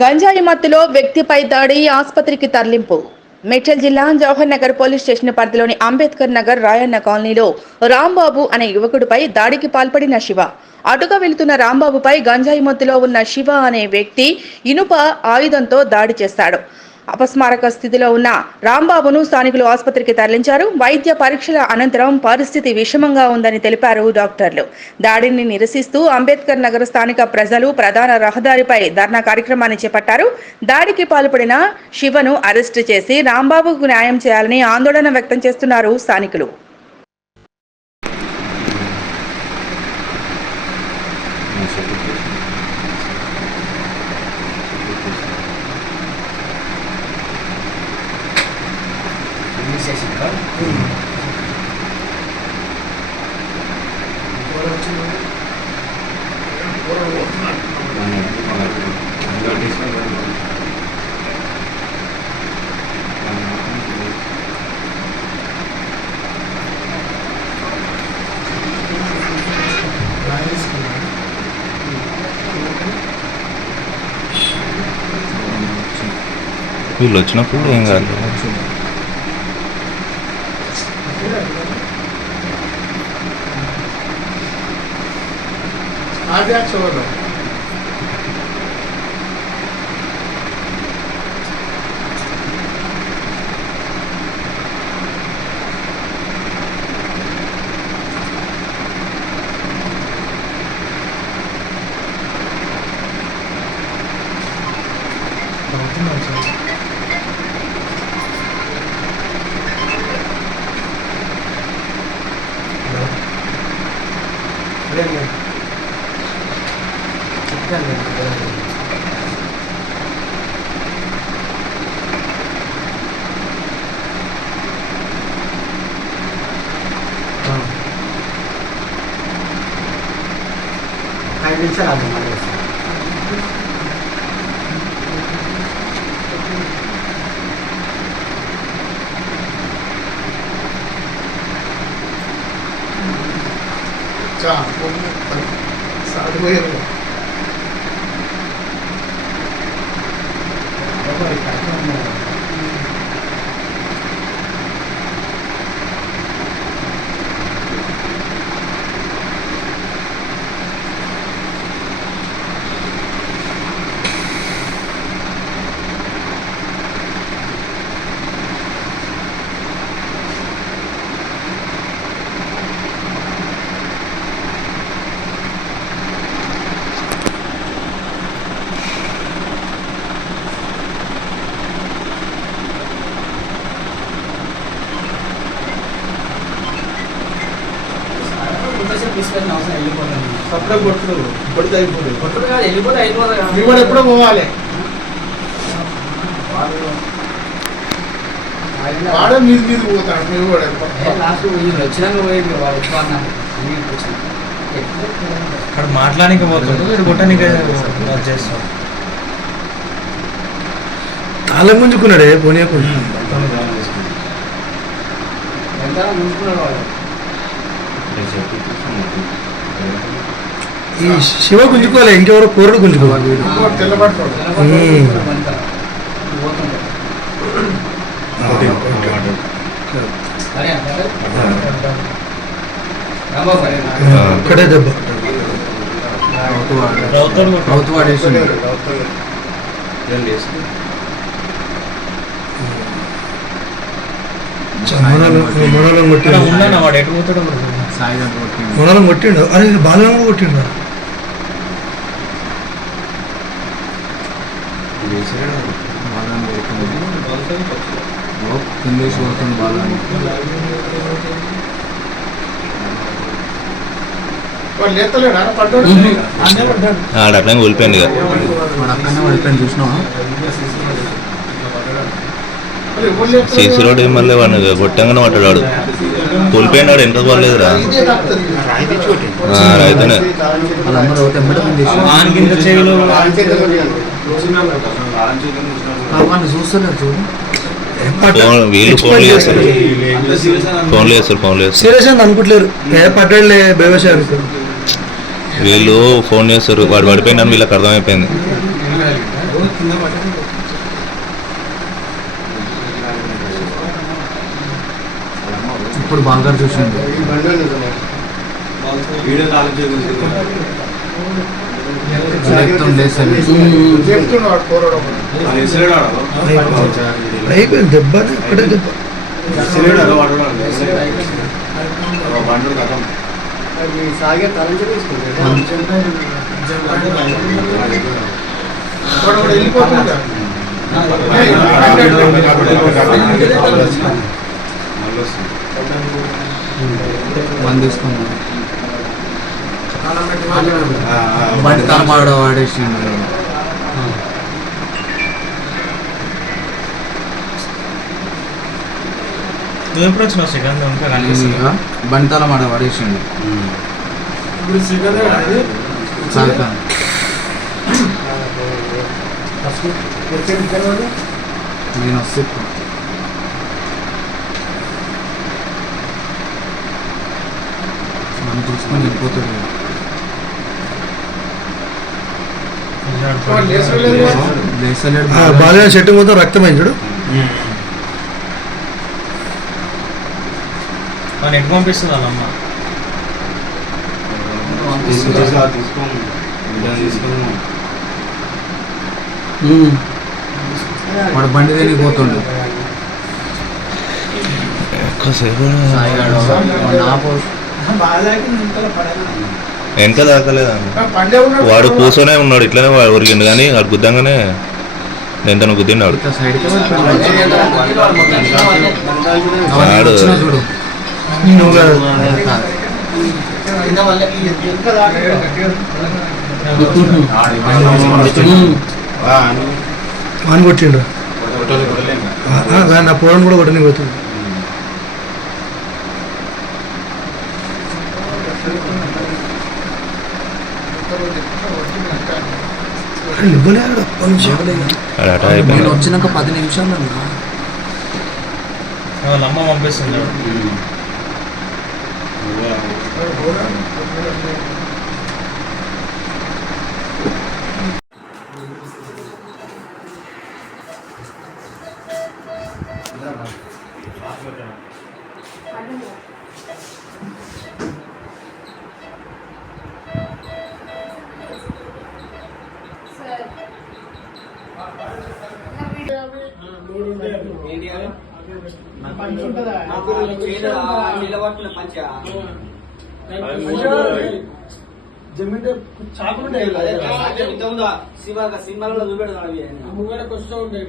గంజాయి మత్తులో వ్యక్తిపై దాడి, ఆసుపత్రికి తరలింపు. మేడ్చల్ జిల్లా జవహర్ నగర్ పోలీస్ స్టేషన్ పరిధిలోని అంబేద్కర్ నగర్ రాయన్న కాలనీలో రాంబాబు అనే యువకుడిపై దాడికి పాల్పడిన శివ. అటుగా వెళుతున్న రాంబాబుపై గంజాయి మత్తులో ఉన్న శివ అనే వ్యక్తి ఇనుప ఆయుధంతో దాడి చేశాడు. అపస్మారక స్థితిలో ఉన్న రాంబాబును స్థానికులు ఆసుపత్రికి తరలించారు. వైద్య పరీక్షల అనంతరం పరిస్థితి విషమంగా ఉందని తెలిపారు డాక్టర్లు. దాడిని నిరసిస్తూ అంబేద్కర్ నగర్ స్థానిక ప్రజలు ప్రధాన రహదారిపై ధర్నా కార్యక్రమాన్ని చేపట్టారు. దాడికి పాల్పడిన శివను అరెస్టు చేసి రాంబాబుకు న్యాయం చేయాలని ఆందోళన వ్యక్తం చేస్తున్నారు స్థానికులు. వీళ్ళు వచ్చినప్పుడు ఏం కాదు. ఎప్పుడో పోవాలి వాడ మీద మీద పోతాడు. మీరు కూడా అక్కడ మాట్లాడానికి పోతుంది, కొట్టడానికి చేస్తాం. తాళం గుంజుకున్నాడే పోనీయకుండా. ఈ శివ గుంజుకోవాలి, ఇంకెవరో కూరడు గుంజుకోవాలి. అక్కడే దెబ్బ మొదలం కొట్టిండు. అరే బాగా కొట్టిండు. అట్లా కోల్పోయింది కదా, చూసినా సీసీ రోడ్ మళ్ళీ వాడిని కొట్టంగానే పట్టాడు. కోల్పోయినాడు, ఎంత పోలేదురా రైతునే. వీళ్ళు ఫోన్లు చేస్తారు సీరియస్ అని అనుకుంటలేరు. పడ్డాడులే బేవసా అనుకో. వీళ్ళు ఫోన్ చేస్తారు, వాడు పడిపోయినా వీళ్ళకి అర్థమైపోయింది. ఇప్పుడు బాగా చూసింది అయిపోయింది దెబ్బ అక్కడే దెబ్బ సాగే తలంచి మంది తీసుకున్నాం బండి తలమాడ వాడేసి నువ్వు ఎప్పుడు వచ్చినావు శ్రీకాంత్ ఇంకా కనిపిస్తుంది బండి తలమాడ వాడేసిండు నేను వస్తే మనం చూసుకొని వెళ్ళిపోతాడు బాగా చెట్టు మొత్తం రక్తమైంది చూడు నన్ను ఎటు పంపిస్తుంది వాళ్ళమ్మ వాడు బండి దేనికి పోతుండు వెనక దాకలేదు వాడు కూర్చొనే ఉన్నాడు ఇట్లనే వాడు ఉరిగిండు కానీ వాడు గుద్దంగానే నేను తను గుద్దిండాడు వాడు చూడు అని కొట్టిండు నా పొలం కూడా కొట్టని పోతుంది నేను వచ్చినాక 10 నిమిషాలు వాళ్ళమ్మ పంపిస్తుంది సినిమాలో చూపెడతాను వస్తూ ఉంటాయి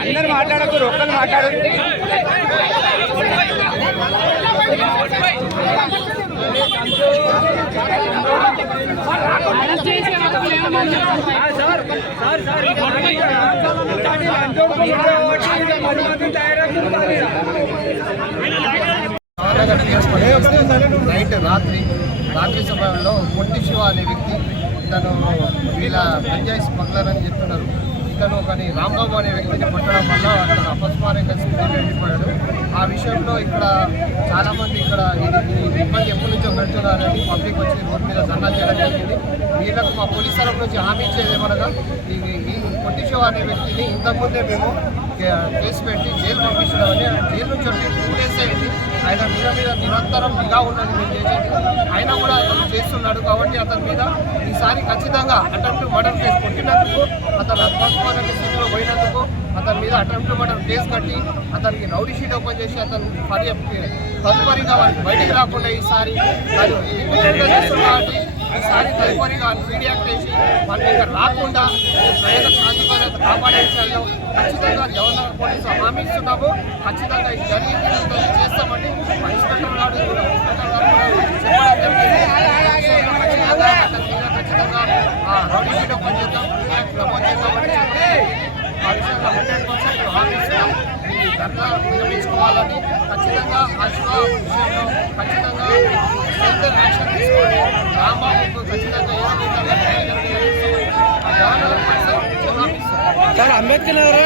అందరు మాట్లాడకు ఒక్కరు మాట్లాడు రాత్రి సమయంలో పొట్టి శివ అనే వ్యక్తి ఇతను వీళ్ళ గంజాయి స్మగ్లర్ అని చెప్తున్నారు. ఇతను కానీ రాంబాబు అనే వ్యక్తిని కొట్టడం వల్ల అతను అపస్మారంగా స్థితిలో వెళ్ళిపోయాడు. ఆ విషయంలో ఇక్కడ చాలామంది ఇక్కడ ఇది ఇబ్బంది ఎప్పటి నుంచో పెడుతున్నారని పబ్లిక్ వచ్చి రోడ్డు మీద ధర్నా చేయడం జరిగింది. వీళ్ళకు మా పోలీస్ తరఫు నుంచి హామీ ఇచ్చేది ఏమనగా ఈ పొట్టి శివ అనే వ్యక్తిని ఇంతకుముందే మేము కేసు పెట్టి జైలు పంపించడం అని జైలు నుంచి 2 days అయింది. ఆయన మీద నిరంతరం నిఘా ఉన్నది మేము చేసేది. ఆయన కూడా అతను చేస్తున్నాడు కాబట్టి అతని మీద ఈసారి ఖచ్చితంగా అటెంప్ట్ మర్డర్ కేసు కొట్టినందుకు, అతను అపస్మారక స్థితిలో పోయినందుకు అతని మీద అటెంప్ట్ మర్డర్ కేసు కట్టి అతనికి రౌడీ షీట్ ఓపెన్ చేసి అతను తదుపరిగా వారికి బయటికి రాకుండా ఈసారి కాబట్టి ఈసారి తదుపరిగా మీడియా చేసి వాళ్ళకి ఇక్కడ రాకుండా ప్రజల శాంతి భద్రత కాపాడే విషయాల్లో ఖచ్చితంగా జవహర్ పోలీసు హామీ ఇస్తున్నాము. ఖచ్చితంగా ఇది జరిగింది చేస్తామని ఇన్స్పెక్టర్ గారు చెప్పడం జరిగింది. ఖచ్చితంగా రౌడీ షీట్ ఓపెన్ చేద్దాం, ప్రమోట్ చేద్దామని ఆ విషయంలో 100% హామీ ఇస్తున్నాం. ఈ ధర్నా విరమించుకోవాలని ఖచ్చితంగా ఆ శివ విషయంలో ఖచ్చితంగా యాక్షన్ తీసుకొని రాంబాబుకు ఖచ్చితంగా సార్ అంబేద్కర్